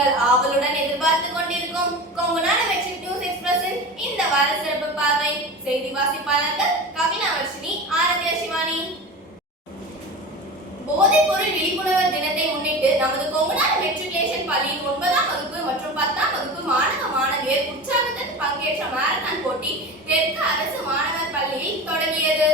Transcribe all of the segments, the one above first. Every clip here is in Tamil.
நீங்கள் ஆவலுடன் எதிர்பார்த்துக் கொண்டிருக்கும் கொங்குநாடு மெட்ரிக் நியூஸ் எக்ஸ்பிரஸின் இந்த வார சிறப்பு பார்வை. செய்தி வாசிப்பாளர்கள் கவினா வர்ஷினி, ஆராத்யா சிவானி. போதைப் பொருள் விழிப்புணர்வு தினத்தை முன்னிட்டு நமது கொங்குநாடு மெட்ரிகுலேஷன் பள்ளியின் 9ஆம் வகுப்பு மற்றும் 10ஆம் வகுப்பு மாணவ மாணவியர் உற்சாகத்துடன் பங்கேற்ற மாரத்தான் போட்டி தெற்கு அரசு மாணவர் பள்ளியில் தொடங்கியது.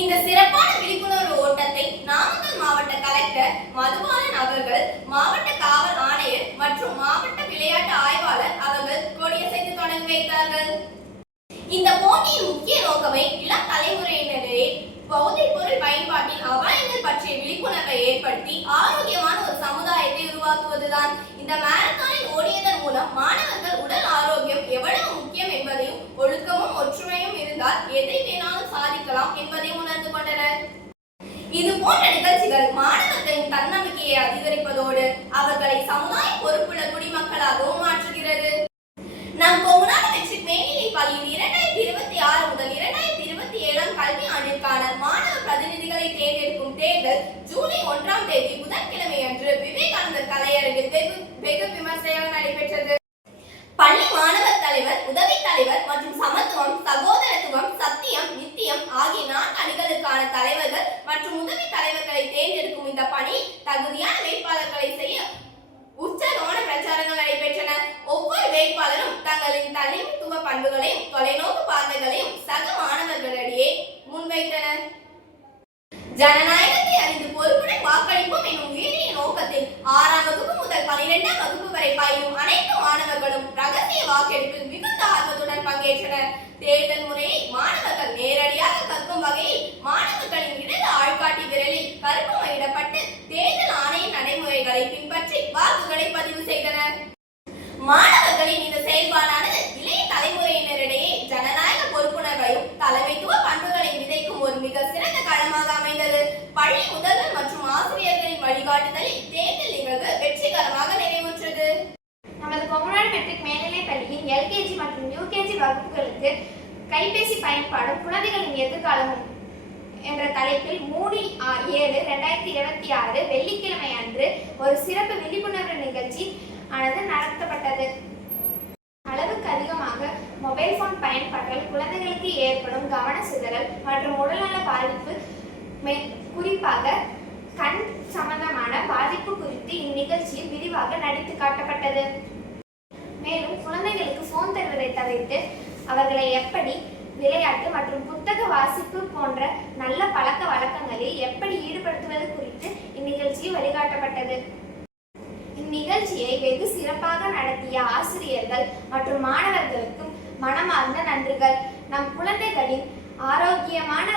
இந்த சிறப்பான விழிப்புணர்வு ஓட்டத்தை நாமக்கல் மாவட்ட கலெக்டர் மதுபாலன் அவர்கள், மாவட்ட காவல் ஆணையர் மற்றும் மாவட்ட விளையாட்டு ஆய்வாளர் அவர்கள் கொடியசைத்து தொடங்கி வைத்தார்கள். இந்த போட்டியின் முக்கிய நோக்கமே இளம் தலைமுறையினரே போதைப் பொருள் பயன்பாட்டின் அபாயங்கள் பற்றிய விழிப்புணர்வை ஏற்படுத்தி ஆரோக்கியமான ஒரு சமுதாயத்தை உருவாக்குவதுதான். இந்த மாரத்தானில் ஓடியதன் மூலம் மாணவர்கள் உடல் ஆரோக்கியம் எவ்வளவு முக்கியம் என்பதையும், ஒழுக்கமும் ஒற்றுமையும் இருந்தால் எதை வேணாலும் சாதிக்கலாம் என்பதையும் உணர்ந்து கொண்டனர். இது போன்ற நிகழ்ச்சிகள் மாணவர்களின் தன்னம்பிக்கையை அதிகரிப்பதோடு அவர்களை சமுதாய பொறுப்புள்ள குடிமக்களாகவும் மாற்றுகிறது. நம் கொங்குநாடு மெட்ரிக் மேல்நிலைப் பள்ளியின் 2026 முதல் 2027 கல்வி ஆண்டிற்கான மாணவ பிரதிநிதிகளை தேர்ந்தெடுக்கும் தேர்தல் ஜூலை 1ஆம் தேதி புதன்கிழமை அன்று விவேகானந்தர் கலையரங்கில் வெகு விமர்சையாக நடைபெற்றது. பள்ளி மாணவர் தலைவர், உதவி தலைவர் மற்றும் சமத்துவம், சகோதரத்துவம், சத்தியம், நித்தியம் ஆகிய 4 அணிகளுக்கான தலைவர்கள் மற்றும் உதவி தலைவர்களை தேர்ந்தெடுக்கும் இந்த பணி தகுதியான வேட்பாளர்களை செய்ய உற்சாகமான பிரச்சாரங்கள் நடைபெற்றன. ஒவ்வொரு வேட்பாளரும் தங்களின் தலைமைத்துவ பண்புகளையும் தொலைநோக்கு பார்வைகளையும் சக மாணவர்களிடையே முன்வைத்தனர். ஜனநாயகத்தை அறிந்து பொறுப்புடன் வாக்களிப்போம் என்னும் உயரிய நோக்கத்தில் 6ஆம் வகுப்பு முதல் 12ஆம் வகுப்பு வரை பயிலும் அனைத்து மாணவர்களும் ரகசிய வாக்கெடுப்பில் மிகுந்த ஆர்வத்துடன் பங்கேற்றனர். தேர்தல் முறையை மாணவர்கள் நேரடியாக கற்கும் வகையில் மாணவர்களின் இடது ஆள்காட்டி விரலில் கருப்பு மையிடப்பட்டு தேர்தல் ஆணைய நடைமுறைகளை பின்பற்றி வாக்குகளை பதிவு செய்தனர். மாணவர்களின் இந்த செயல்பாடானது இளைய தலைமுறையினரிடையே ஜனநாயக பொறுப்புணர்வையும் தலைமைத்துவ பண்புகளை விதைக்கும் ஒரு மிக சிறந்த களமாக அமைந்தது. பள்ளி முதல்வர் மற்றும் ஆசிரியர்களின் வழிகாட்டுதலில் தேர்தல் நிகழ்வு வெற்றிகரமாக நிறைவுற்றது. நமது கொங்குநாடு மெட்ரிக் மேல்நிலைப் பள்ளியின் LKG மற்றும் UKG வகுப்புகளுக்கு கைபேசி பயன்பாடும் குழந்தைகளின் எதிர்காலமும் என்ற தலைப்பில் 3/7/2026 வெள்ளிக்கிழமை அன்று ஒரு சிறப்பு விழிப்புணர்வு நிகழ்ச்சி ஆனது நடத்தப்பட்டது. அளவுக்கு அதிகமாக மொபைல் போன் பயன்பாட்டால் குழந்தைகளுக்கு ஏற்படும் கவன சிதறல் மற்றும் உடல்நல பாதிப்பு, குறிப்பாக கண் சம்பந்தமான பாதிப்பு குறித்து இந்நிகழ்ச்சியில் விரிவாக நடித்து காட்டப்பட்டது. மேலும் குழந்தைகளுக்கு போன் தருவதை தவிர்த்து அவர்களை எப்படி விளையாட்டு மற்றும் புத்தக வாசிப்பு போன்ற நல்ல பழக்க வழக்கங்களில் எப்படி ஈடுபடுத்துவது குறித்து இந்நிகழ்ச்சியில் வழிகாட்டப்பட்டது. இந்நிகழ்ச்சியை வெகு சிறப்பாக நடத்திய ஆசிரியர்கள் மற்றும் மாணவர்களுக்கும் மனமார்ந்த நன்றிகள். நம் குழந்தைகளின் ஆரோக்கியமான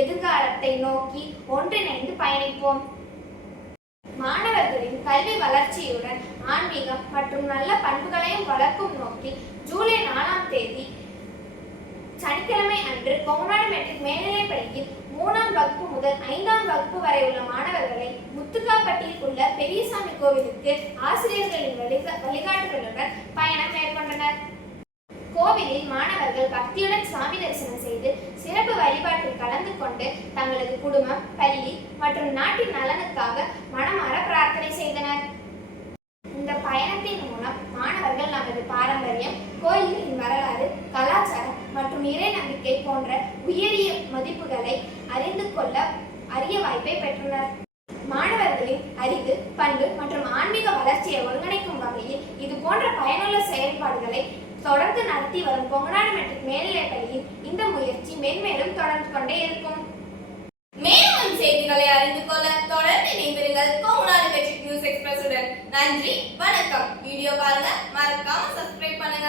எதிர்காலத்தை நோக்கி ஒன்றிணைந்து பயணிப்போம். மாணவர்களின் கல்வி வளர்ச்சியுடன் ஆன்மீகம் மற்றும் நல்ல பண்புகளையும் வளர்க்கும் நோக்கில் ஜூலை 4ஆம் தேதி சனிக்கிழமை அன்று கொங்குநாடு மெட்ரிக் மேல்நிலைப் பள்ளியில் 3ஆம் வகுப்பு முதல் 5ஆம் வகுப்பு வரை உள்ள மாணவர்களை முத்துக்காப்பட்டியில் உள்ள பெரியசாமி கோவிலுக்கு ஆசிரியர்களின் வழிகாட்டுதலுடன் பயணம் மேற்கொண்டனர். கோவிலில் மாணவர்கள் பக்தியுடன் சாமி தரிசனம் செய்து சிறப்பு வழிபாட்டில் கலந்து கொண்டு தங்களது குடும்பம், பள்ளி மற்றும் நாட்டின் நலனுக்காக மனமாற பிரார்த்தனை செய்தனர். இந்த பயணத்தின் மூலம் மாணவர்கள் நமது பாரம்பரியம், கோயில்களின் வரலாறு, கலாச்சாரம் மற்றும் இறை நம்பிக்கை போன்ற உயரிய மதிப்புகளை அறிந்து கொள்ள அரிய வாய்ப்பை பெற்றனர். மாணவர்களின் அறிவு, பண்பு மற்றும் ஆன்மீக வளர்ச்சியை ஒருங்கிணைக்கும் வகையில் இது போன்ற பயனுள்ள செயல்பாடுகளை தொடர்ந்து நடத்தி வரும் கொங்குநாடு மெட்ரிக் மேல்நிலைப் பள்ளியின் இந்த முயற்சி மென்மேலும் தொடர்ந்து கொண்டே இருக்கும். மேலும் செய்திகளை அறிந்து கொள்ள தொடர்ந்து இணைந்திருங்கள் கொங்குநாடு மெட்ரிக் நியூஸ் எக்ஸ்பிரஸ் உடன். நன்றி, வணக்கம். வீடியோ பாருங்க, மறக்காம சப்ஸ்கிரைப் பண்ணுங்க.